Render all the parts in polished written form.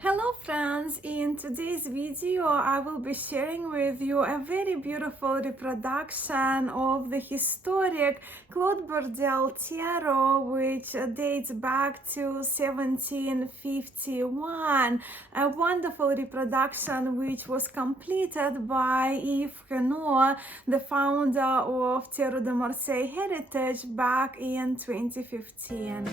Hello friends, in today's video I will be sharing with you a very beautiful reproduction of the historic Claude Burdel tarot, which dates back to 1751. A wonderful reproduction which was completed by Yves, the founder of Tarot de Marseille Heritage, back in 2015.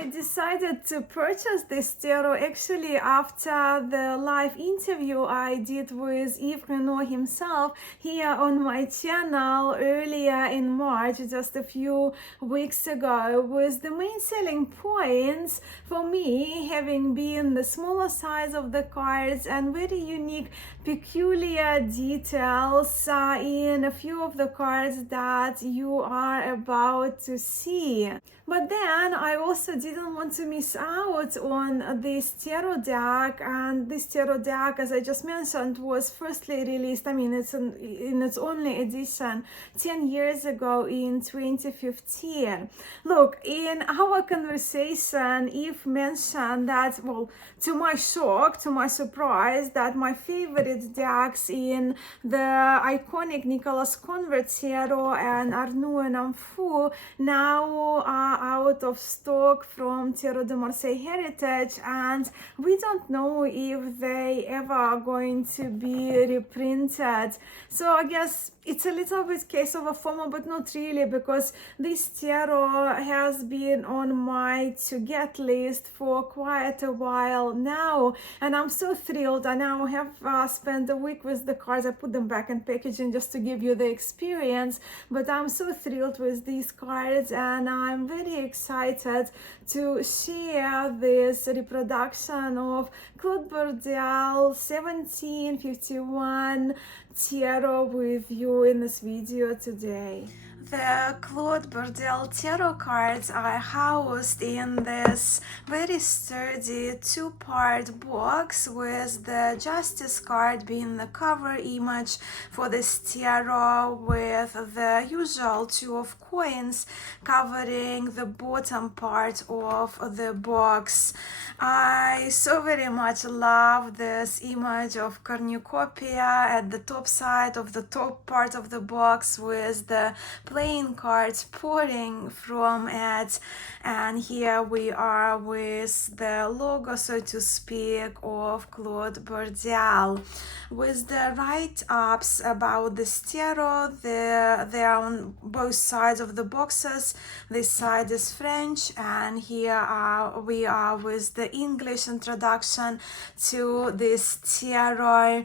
I decided to purchase this tarot actually after the live interview I did with Yves himself here on my channel earlier in March, just a few weeks ago, with the main selling points for me having been the smaller size of the cards and very unique, peculiar details in a few of the cards that you are about to see. But then I also didn't want to miss out on this tarot deck, and this tarot deck, as I just mentioned, was firstly released, it's in its only edition 10 years ago in 2015. Look, in our conversation, Yves mentioned that, well, to my shock, to my surprise, that my favorite decks in the iconic Nicolas Convert tarot and Arnoux and Amphou now are out of stock from Tarot de Marseille Heritage, and we don't know if they ever are going to be reprinted. So I guess it's a little bit case of a FOMO, but not really, because this tarot has been on my to get list for quite a while now, and I'm so thrilled. I now have spent a week with the cards. I put them back in packaging just to give you the experience, but I'm so thrilled with these cards, and I'm very excited to share this reproduction of Claude Burdel 1751 tarot with you in this video today. The Claude Burdel tarot cards are housed in this very sturdy two-part box, with the Justice card being the cover image for this tarot, with the usual two of coins covering the bottom part of the box. I so very much love this image of cornucopia at the top side of the top part of the box, with the playing cards pouring from it, and here we are with the logo, so to speak, of Claude Burdel, with the write-ups about this tarot. They're on both sides of the boxes. This side is French, and here we are with the English introduction to this tarot,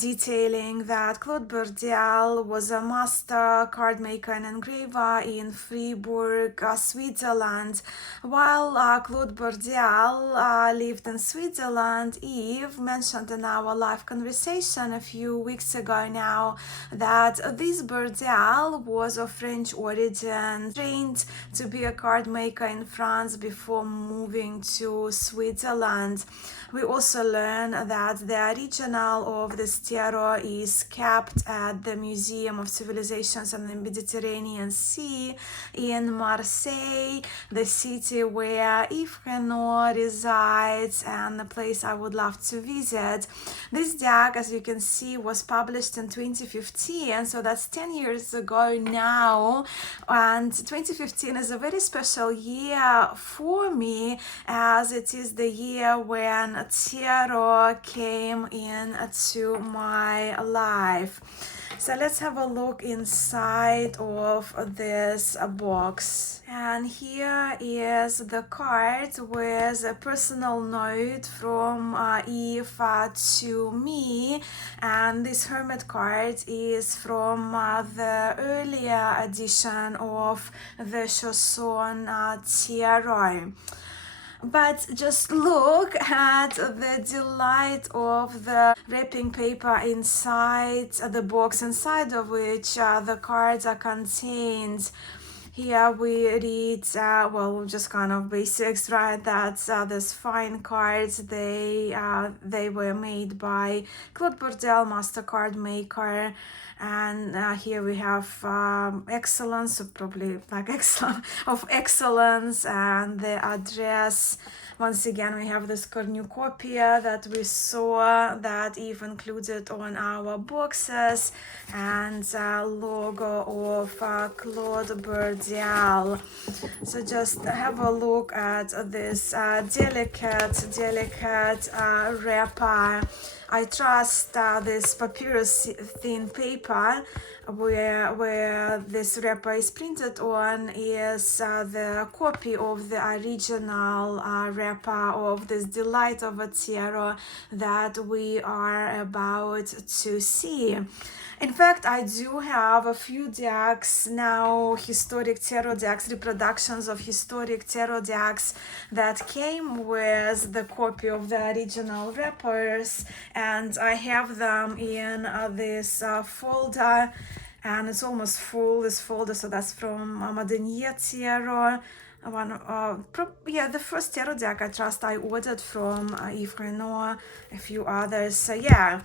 detailing that Claude Burdel was a master card maker and engraver in Fribourg, Switzerland. While Claude Burdel lived in Switzerland, Yves mentioned in our live conversation a few weeks ago now that this Burdel was of French origin, trained to be a card maker in France before moving to Switzerland. We also learn that the original of this tarot is kept at the Museum of Civilizations on the Mediterranean Sea in Marseille, the city where Yves resides and the place I would love to visit. This deck, as you can see, was published in 2015, so that's 10 years ago now, and 2015 is a very special year for me, as it is the year when tarot came into my life. So let's have a look inside of this box. And here is the card with a personal note from Yves to me. And this Hermit card is from the earlier edition of the Chausson tarot. But just look at the delight of the wrapping paper inside the box, inside of which the cards are contained. Here we read, just kind of basics, right? That these fine cards, they were made by Claude Burdel, master card maker, and here we have excellence, so probably like excellence of excellence, and the address. Once again, we have this cornucopia that we saw that Yves included on our boxes, and logo of Claude Burdel. So just have a look at this delicate wrapper. I trust this papyrus thin paper where this wrapper is printed on is the copy of the original wrapper of this delight of a tarot that we are about to see. In fact, I do have a few decks now, historic tarot decks, reproductions of historic tarot decks that came with the copy of the original wrappers, and I have them in this folder, and it's almost full, this folder. So that's from Madenier Tarot. The first tarot deck I trust I ordered from Yves Renaud, a few others. So yeah,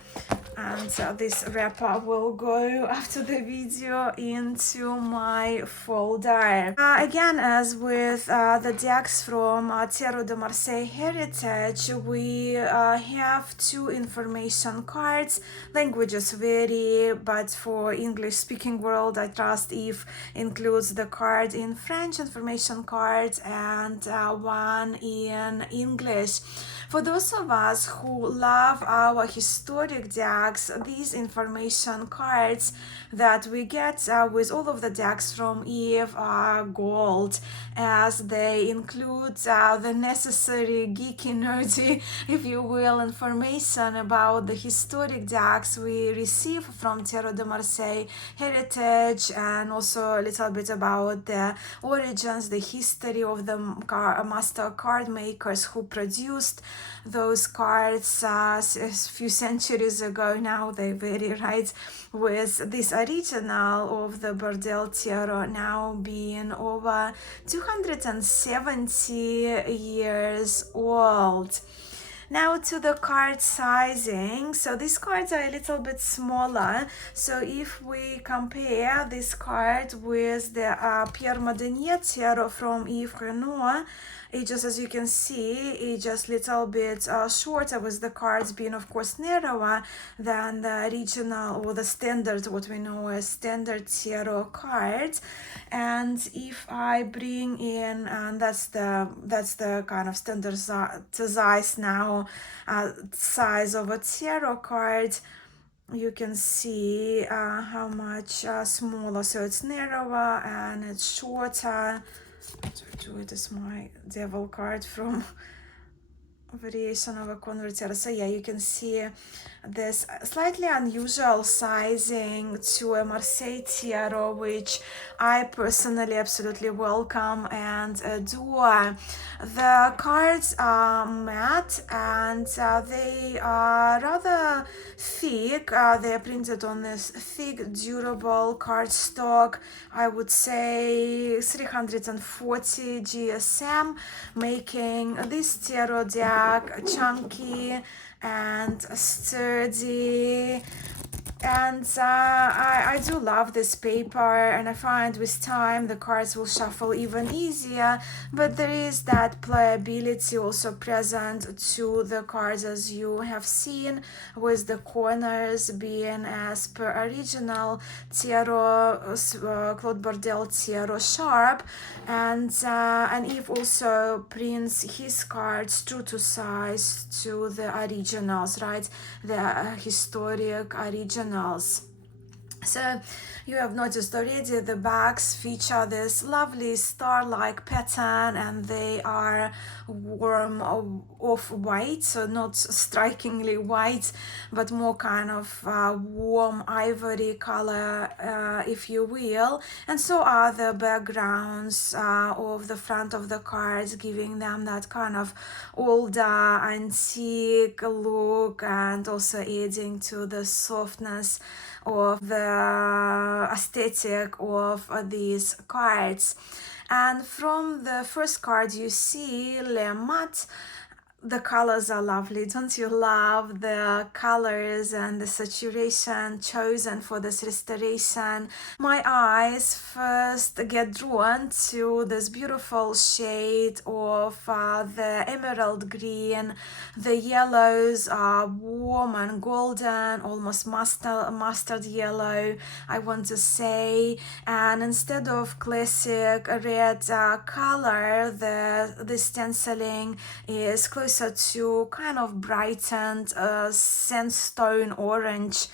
and this wrapper will go after the video into my folder. Again, as with the decks from Tarot de Marseille Heritage, we have two information cards. Languages vary, but for English speaking world, I trust Yves includes the card in French, information card, and one in English. For those of us who love our historic decks, these information cards that we get with all of the decks from Yves are gold, as they include the necessary geeky, nerdy, if you will, information about the historic decks we receive from Tarot de Marseille Heritage, and also a little bit about the origins, the history of the master card makers who produced those cards a few centuries ago. Now they vary, right, with this original of the Burdel Tarot now being over 270 years old. Now to the card sizing. So these cards are a little bit smaller. So if we compare this card with the Pierre Madenier Tarot from Yves Renaud, it just, as you can see, it just little bit shorter, with the cards being of course narrower than the original or the standard, what we know as standard tarot cards. And if I bring in, and that's the kind of standard size now, size of a tarot card, you can see how much smaller. So it's narrower and it's shorter. So it is my devil card from variation of a converter. So yeah, you can see this slightly unusual sizing to a Marseille Tarot, which I personally absolutely welcome and adore. The cards are matte, and they are rather thick. They are printed on this thick, durable cardstock. I would say 340 GSM, making this tarot deck chunky and sturdy. And I do love this paper, and I find with time the cards will shuffle even easier, but there is that playability also present to the cards, as you have seen, with the corners being as per original tarot, Claude Burdel tarot sharp, and Yves also prints his cards true to size to the originals, right, the historic originals. So you have noticed already the backs feature this lovely star-like pattern, and they are warm off-white, so not strikingly white, but more kind of warm ivory color, if you will. And so are the backgrounds of the front of the cards, giving them that kind of older, antique look, and also adding to the softness of the aesthetic of these cards. And from the first card you see Le Mat, the colors are lovely. Don't you love the colors and the saturation chosen for this restoration? My eyes first get drawn to this beautiful shade of the emerald green. The yellows are warm and golden, almost mustard yellow, I want to say. And instead of classic red color, the stenciling is closer to kind of brightened sandstone orange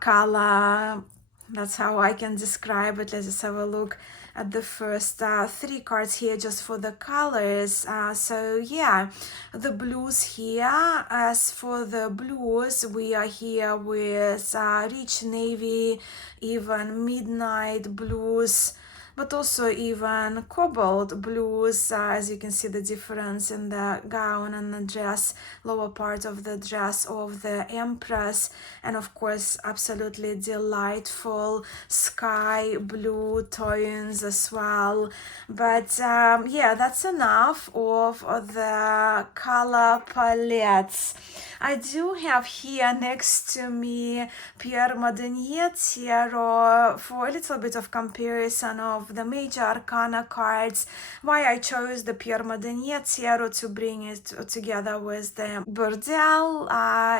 color. That's how I can describe it. Let's just have a look at the first three cards here just for the colors. So yeah, the blues here. As for the blues, we are here with rich navy, even midnight blues, but also even cobalt blues. As you can see the difference in the gown and the dress, lower part of the dress of the Empress, and of course absolutely delightful sky blue tones as well. But yeah, that's enough of the color palettes. I do have here next to me Pierre Madenier Tarot for a little bit of comparison of the major arcana cards. Why I chose the Pierre Madenier Tarot to bring it together with the Burdel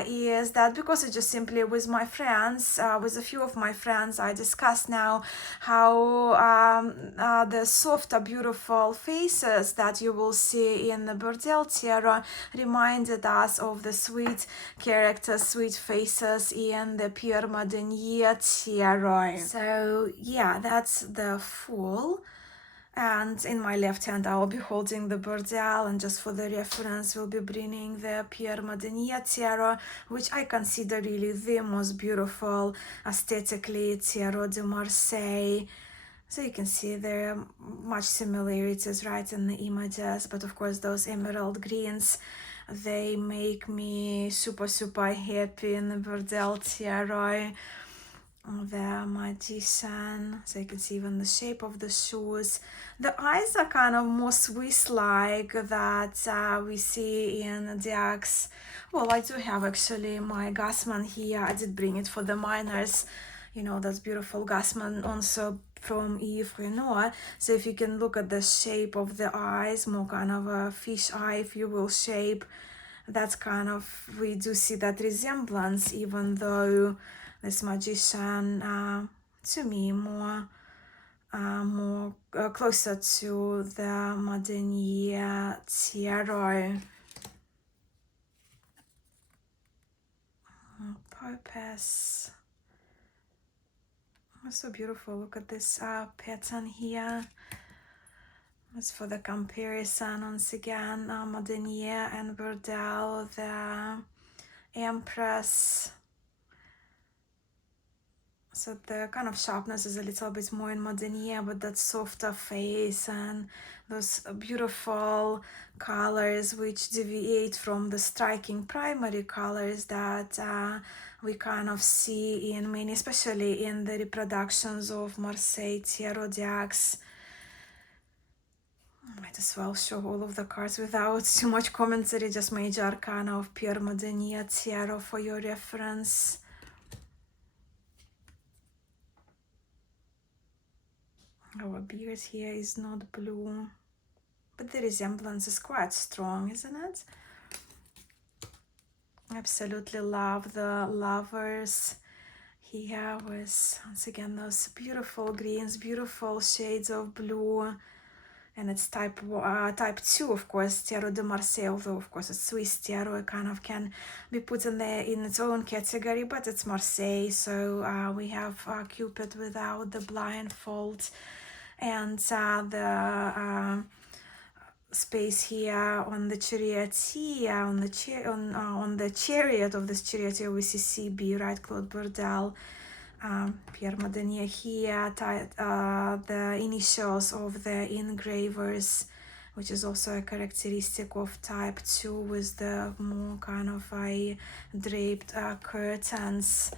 is that because it's just simply with my friends, with a few of my friends, I discussed now how the softer, beautiful faces that you will see in the Burdel Tarot reminded us of the sweet characters, sweet faces in the Pierre Madenier Tarot. So yeah, that's the Fool. And in my left hand, I will be holding the Burdel, and just for the reference, we'll be bringing the Pierre Madenier Tarot, which I consider really the most beautiful aesthetically Tarot de Marseille. So you can see there are much similarities right in the images, but of course those emerald greens, they make me super happy in the Burdel Tarot. The Magician, so you can see even the shape of the shoes. The eyes are kind of more Swiss-like that we see in Diax. Well, I do have actually my Gassman here. I did bring it for the miners. You know, that's beautiful Gassman also from Yves. So if you can look at the shape of the eyes, more kind of a fish eye, if you will, shape. That's kind of, we do see that resemblance, even though this Magician to me more closer to the Madenier Tarot. Purpose. Oh, so beautiful. Look at this pattern here. As for the comparison, once again, Madenier and Burdel, the Empress. So the kind of sharpness is a little bit more in Madenier, but that softer face and those beautiful colors which deviate from the striking primary colors that we kind of see in many, especially in the reproductions of Marseille Tarot decks. Might as well show all of the cards without too much commentary, just major arcana of Pierre Madenier Tarot for your reference. Our beard here is not blue, but the resemblance is quite strong, isn't it? Absolutely love the Lovers here with, once again, those beautiful greens, beautiful shades of blue. And it's type 2, of course, Tarot de Marseille, although of course it's Swiss Tarot, it kind of can be put in its own category, but it's Marseille, so we have Cupid without the blindfold, and the space here on the charioteer, on the chariot of this charioteer we see CB, right, Claude Burdel. Pierre Madenier here, the initials of the engravers, which is also a characteristic of type 2 with the more kind of draped curtains.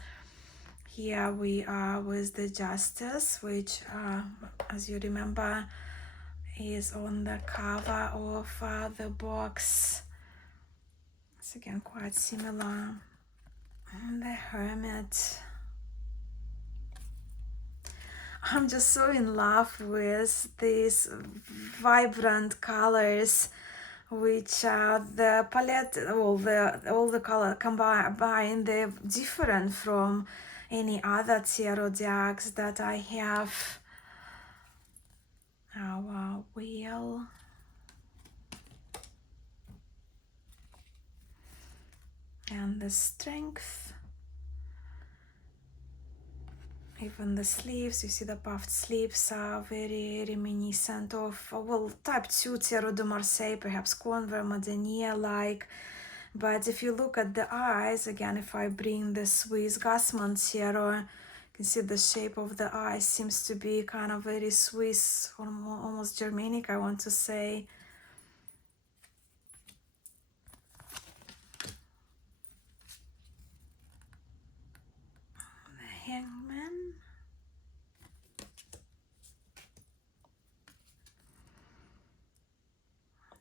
Here we are with the Justice, which, as you remember, is on the cover of the box. It's again quite similar. And the Hermit. I'm just so in love with these vibrant colors, which the palette, all the color combined, they're different from any other tarot decks that I have. Our wheel. And the Strength. Even the sleeves, you see the puffed sleeves are very reminiscent of, well, type 2 Tarot de Marseille, perhaps Convert, Madenia like. But if you look at the eyes, again, if I bring the Swiss Gassman Tarot, you can see the shape of the eyes seems to be kind of very Swiss, or almost Germanic, I want to say. The Hangman.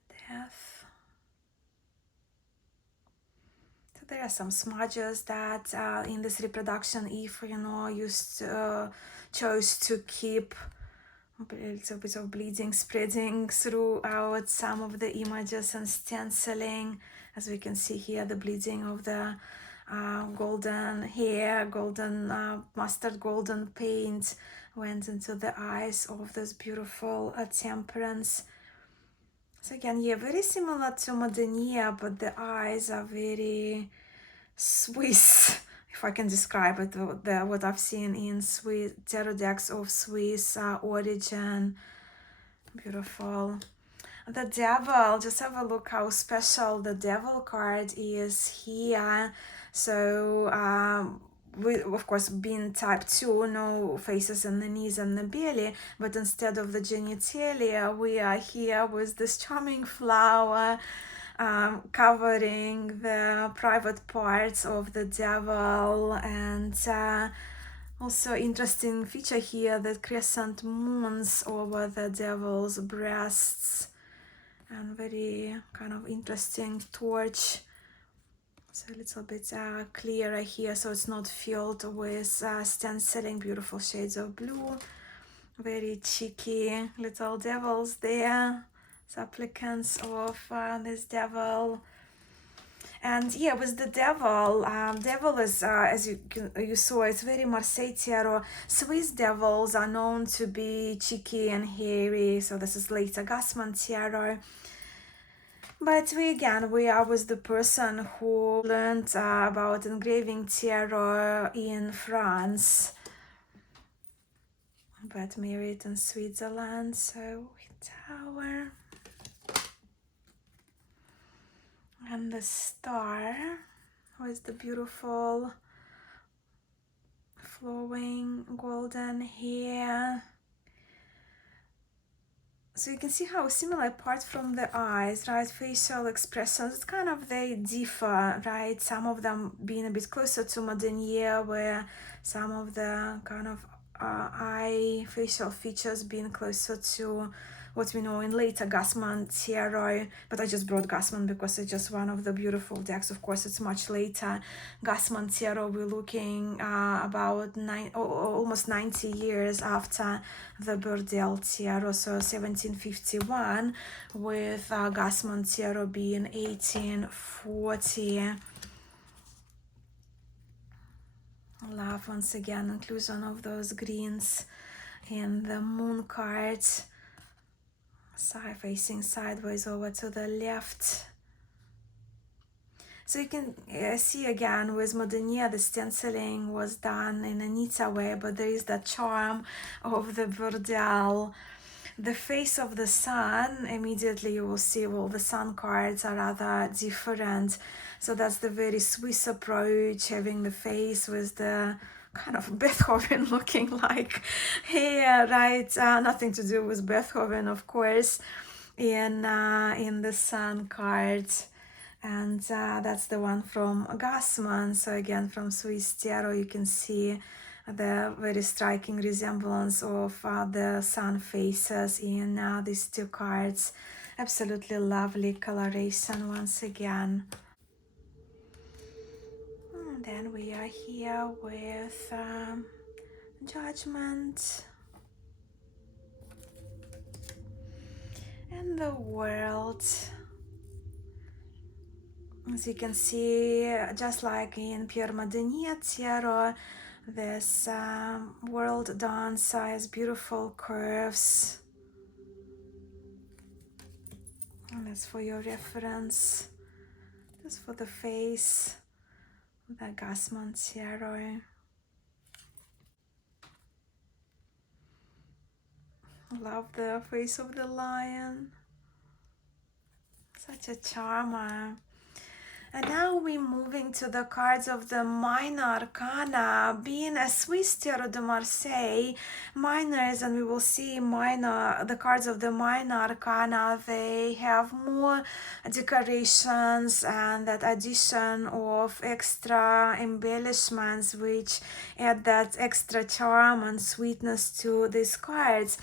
Death. So there are some smudges that in this reproduction, Yves, chose to keep a little bit of bleeding spreading throughout some of the images and stenciling. As we can see here, the bleeding of the golden hair, mustard golden paint went into the eyes of this beautiful Temperance. So again, yeah, very similar to Modenia, but the eyes are very Swiss, if I can describe it, what I've seen in Swiss tarot decks of Swiss origin. Beautiful. The Devil, just have a look how special the Devil card is here. So with, of course, being type 2, no faces in the knees and the belly, but instead of the genitalia, we are here with this charming flower covering the private parts of the devil. And also interesting feature here, the crescent moons over the devil's breasts, and very kind of interesting torch. So a little bit clearer here, so it's not filled with stenciling. Beautiful shades of blue, very cheeky little devils there, supplicants of this devil. And yeah, with the devil, devil is, as you saw, it's very Marseille tarot. Swiss devils are known to be cheeky and hairy, so this is later Gassman tarot. But we are with the person who learned about engraving tarot in France, but married in Switzerland. So Tower. And the Star with the beautiful flowing golden hair. So you can see how similar, apart from the eyes, right, facial expressions, it's kind of, they differ, right, some of them being a bit closer to Modenier, where some of the kind of eye facial features being closer to what we know in later Gassman tarot. But I just brought Gassman because it's just one of the beautiful decks. Of course, it's much later. Gassman tarot, we're looking about almost 90 years after the Burdel tarot, so 1751, with Gassman tarot being 1840. Love, once again, inclusion of those greens in the moon card. Side facing sideways over to the left. So you can see again with Modenia, the stenciling was done in a neater way, but there is that charm of the Burdel. The face of the sun, immediately you will see, well, the sun cards are rather different. So that's the very Swiss approach, having the face with the kind of Beethoven looking like hair, right? Nothing to do with Beethoven, of course, in the sun cards. And that's the one from Gassman. So again, from Swiss tarot, you can see the very striking resemblance of the sun faces in these two cards. Absolutely lovely coloration once again. Then we are here with Judgment and the World. As you can see, just like in Pierre Madenier Tarot, this world dance has beautiful curves. And that's for your reference. Just for the face of the Gasman Tarot. Love the face of the lion. Such a charmer. And now we're moving to the cards of the Minor Arcana. Being a Swiss Tarot de Marseille, minors, and we will see the cards of the Minor Arcana, they have more decorations and that addition of extra embellishments which add that extra charm and sweetness to these cards.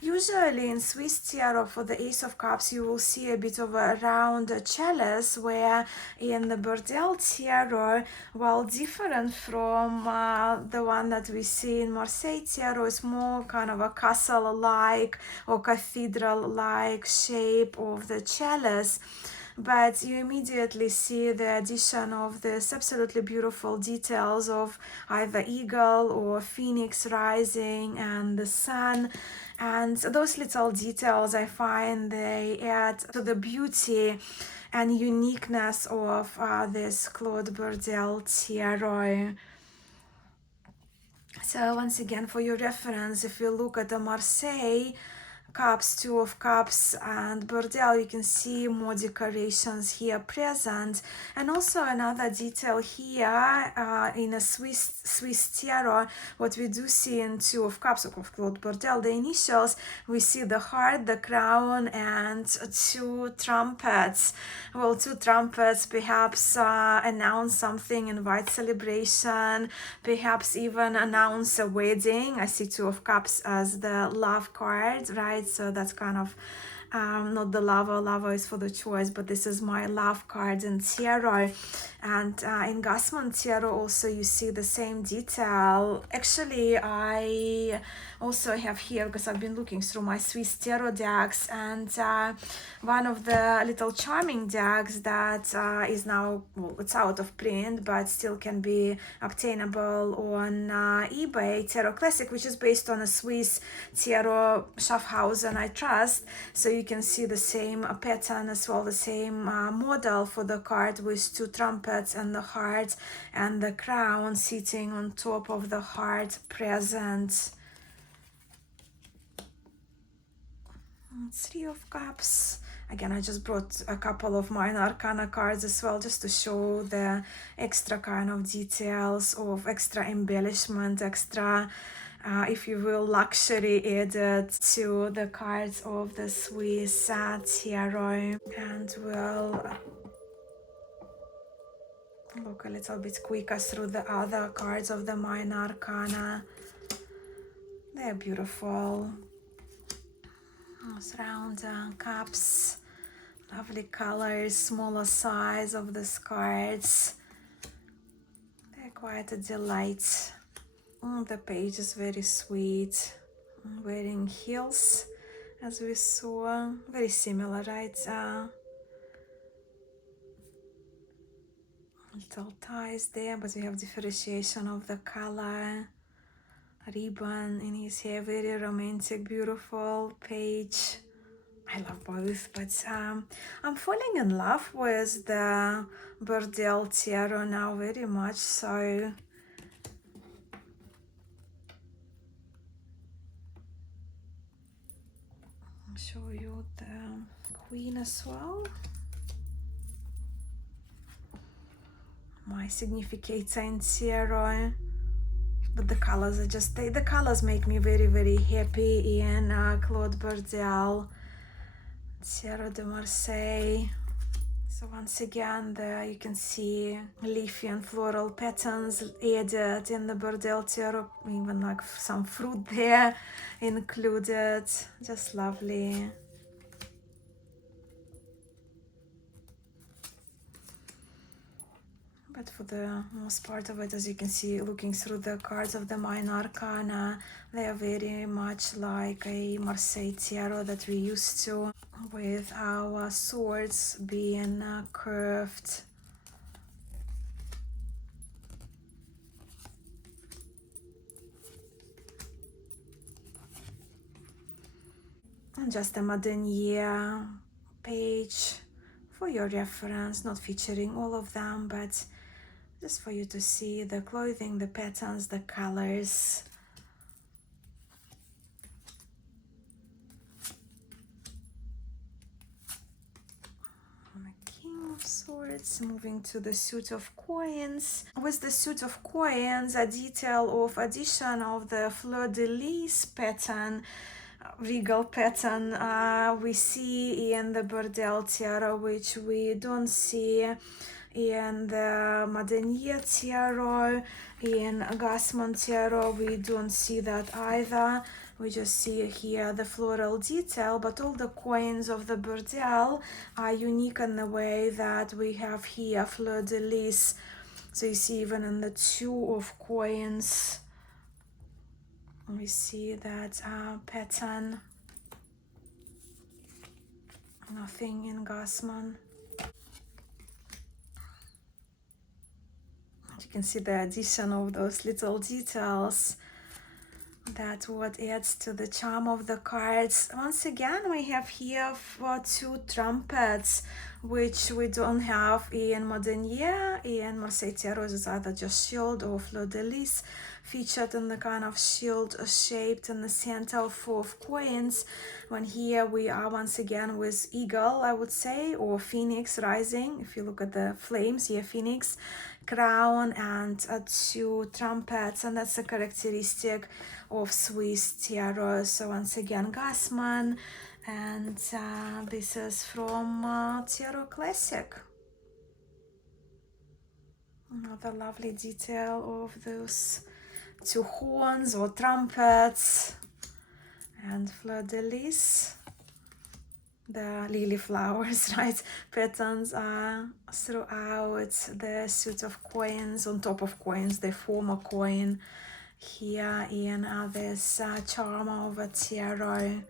Usually in Swiss Tarot, for the Ace of Cups, you will see a bit of a round chalice, where in the Burdel Tarot, while different from the one that we see in Marseille Tarot, is more kind of a castle-like or cathedral-like shape of the chalice. But you immediately see the addition of this absolutely beautiful details of either eagle or phoenix rising and the sun. And those little details, I find they add to the beauty and uniqueness of this Claude Burdel Tarot. So once again, for your reference, if you look at the Marseille Cups, Two of Cups, and Burdel, you can see more decorations here present. And also another detail here in a Swiss Tarot, what we do see in Two of Cups of Claude Burdel, the initials, we see the heart, the crown, and two trumpets. Well, two trumpets perhaps announce something, invite celebration, perhaps even announce a wedding. I see Two of Cups as the love card, right? So that's kind of not the lover is for the choice, but this is my love card in tarot. And in Gassman Tarot also you see the same detail. Actually, I also have here, because I've been looking through my Swiss Tarot decks, and one of the little charming decks that is now, well, it's out of print, but still can be obtainable on eBay, Tarot Classic, which is based on a Swiss Tarot Schaffhausen, I trust. So you can see the same pattern as well, the same model for the card, with two trumpets and the heart and the crown sitting on top of the heart present. Three of Cups. Again, I just brought a couple of Minor Arcana cards as well, just to show the extra kind of details of extra embellishment, extra if you will, luxury added to the cards of the Swiss Tarot. And we'll look a little bit quicker through the other cards of the Minor Arcana. They're beautiful. Those round cups, lovely colors, smaller size of these cards. They're quite a delight. The page is very sweet. Wearing heels, as we saw. Very similar, right? Little ties there, but we have differentiation of the color. Ribbon in his hair, very romantic, beautiful page. I love both, but I'm falling in love with the Burdel Tarot now, very much so. I'll show you the Queen as well. My significator in tarot. But the colors are just, the colors make me very, very happy in Claude Burdel, Tarot de Marseille. So once again, there you can see leafy and floral patterns added in the Burdel Tarot, even like some fruit there included. Just lovely. But for the most part of it. As you can see, looking through the cards of the minor arcana, they are very much like a Marseille tarot that we used to, with our swords being curved. And just a modern year page for your reference, not featuring all of them, but just for you to see the clothing, the patterns, the colors. King of Swords, moving to the suit of coins. With the suit of coins, a detail of addition of the fleur-de-lis pattern, regal pattern, we see in the Burdel tarot, which we don't see in the Madenier tarot. In Gassman tarot, we don't see that either. We just see here the floral detail, but all the coins of the Burdel are unique in the way that we have here fleur-de-lis. So you see even in the two of coins, we see that pattern. Nothing in Gassman. You can see the addition of those little details. That's what adds to the charm of the cards. Once again, we have here two trumpets, which we don't have in Modenier. In Marseille Tarot, it's either just shield or fleur-de-lis, featured in the kind of shield shaped in the center of four of coins. When here we are once again with eagle, I would say, or phoenix rising. If you look at the flames here, phoenix, crown, and two trumpets, and that's a characteristic of Swiss tarot. So once again, Gassman, and this is from Tarot Classic. Another lovely detail of those two horns or trumpets, and fleur-de-lis, the lily flowers, right? Patterns are throughout the suit of coins. On top of coins, they form a coin here in this charm of a tarot.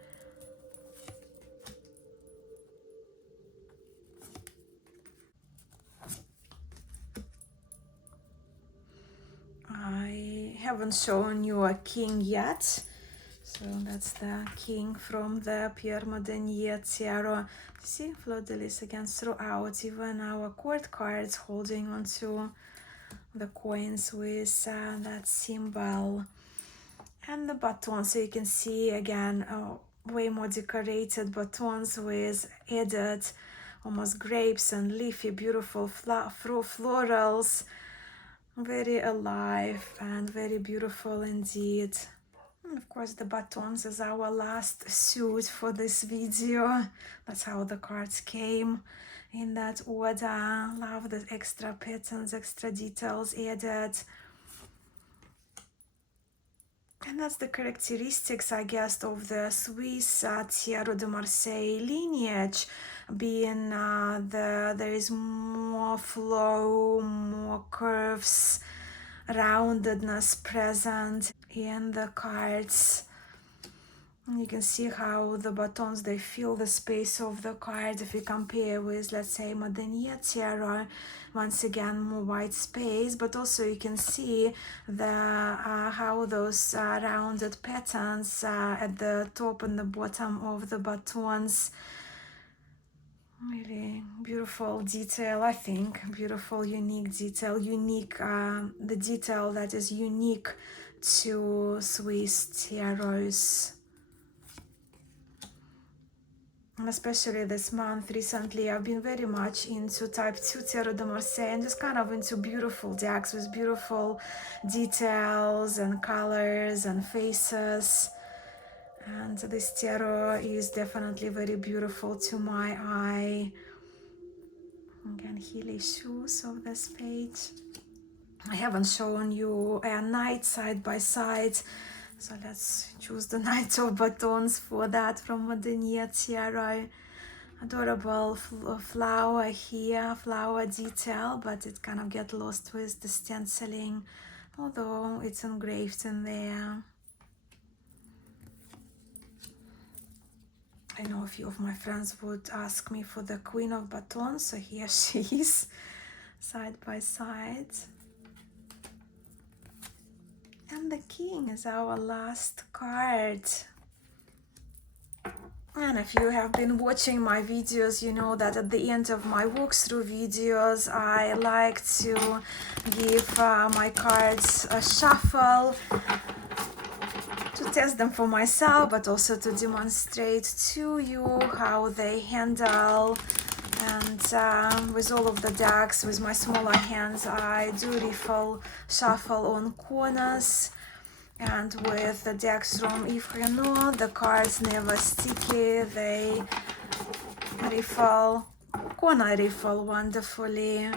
I haven't shown you a king yet, so that's the king from the Pierre Modenier tarot. See, fleur-de-lis again throughout, even our court cards holding onto the coins with that symbol. And the batons, so you can see again way more decorated batons with added almost grapes and leafy beautiful florals, very alive and very beautiful indeed. And of course the batons is our last suit for this video. That's how the cards came, in that order. Love the extra patterns, extra details added. And that's the characteristics, I guess, of the Swiss Tarot de Marseille lineage, being there is more flow, more curves, roundedness present in the cards. You can see how the batons, they fill the space of the card. If you compare with, let's say, Modenier tarot, once again more white space, but also you can see the how those rounded patterns at the top and the bottom of the batons. Really beautiful detail, I think. Beautiful, unique detail. Unique, the detail that is unique to Swiss tarots. And especially this month, recently, I've been very much into type 2 Tarot de Marseille, and just kind of into beautiful decks with beautiful details and colors and faces. And this tarot is definitely very beautiful to my eye. Again, Healy shoes of this page. I haven't shown you a knight side by side, so let's choose the Knight of Batons for that from Modenier tarot. adorable flower here, flower detail, but it kind of get lost with the stenciling, although it's engraved in there. I know a few of my friends would ask me for the Queen of Batons, so here she is, side by side. And the King is our last card. And if you have been watching my videos, you know that at the end of my walkthrough videos, I like to give my cards a shuffle to test them for myself, but also to demonstrate to you how they handle. And with all of the decks, with my smaller hands, I do shuffle on corners. And with the decks from Yves, the cards never sticky, they corner riffle wonderfully,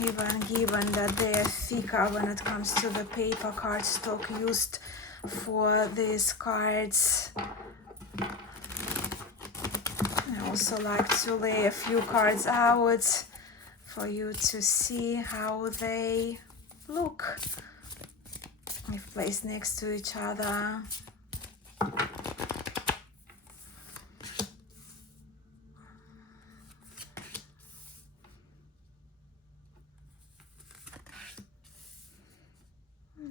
even given that they are thicker when it comes to the paper cardstock used for these cards. I also like to lay a few cards out for you to see how they look if placed next to each other.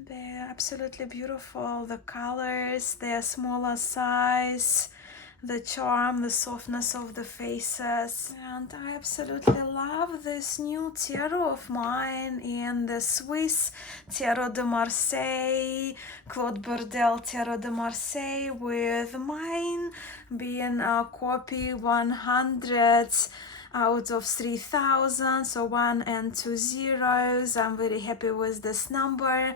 They're absolutely beautiful. The colors, their smaller size, the charm, the softness of the faces. And I absolutely love this new tarot of mine in the Swiss Tarot de Marseille, Claude Burdel Tarot de Marseille, with mine being a copy 100 out of 3,000, so 1 and 2 zeros. I'm very happy with this number,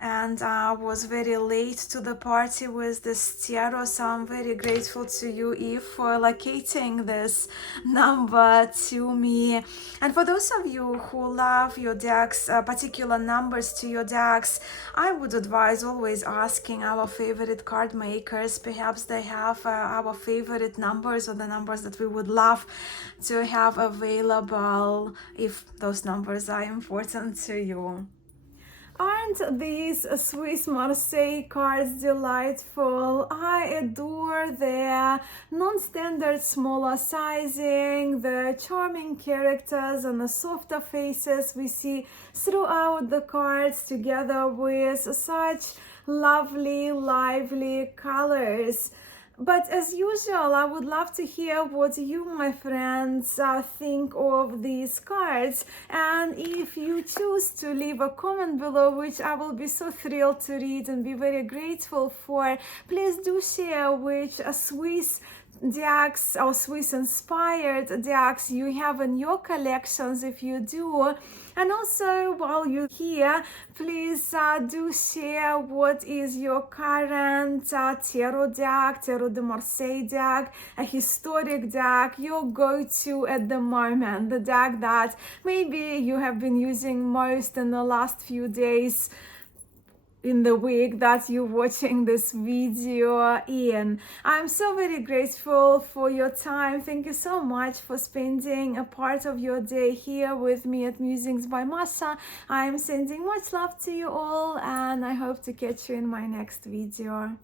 and I was very late to the party with this tarot, so I'm very grateful to you, Yves, for locating this number to me. And for those of you who love your decks, particular numbers to your decks, I would advise always asking our favorite card makers. Perhaps they have our favorite numbers, or the numbers that we would love to have available if those numbers are important to you. Aren't these Swiss Marseille cards delightful? I adore their non-standard smaller sizing, the charming characters and the softer faces we see throughout the cards, together with such lovely, lively colors. But as usual, I would love to hear what you, my friends, think of these cards. And if you choose to leave a comment below, which I will be so thrilled to read and be very grateful for, please do share which Swiss decks or Swiss inspired decks you have in your collections, if you do. And also, while you're here, please do share what is your current tarot deck, Tarot de Marseille deck, a historic deck, your go-to at the moment, the deck that maybe you have been using most in the last few days, in the week that you're watching this video in. I'm so very grateful for your time. Thank you so much for spending a part of your day here with me at Musings by Mascha. I'm sending much love to you all, and I hope to catch you in my next video.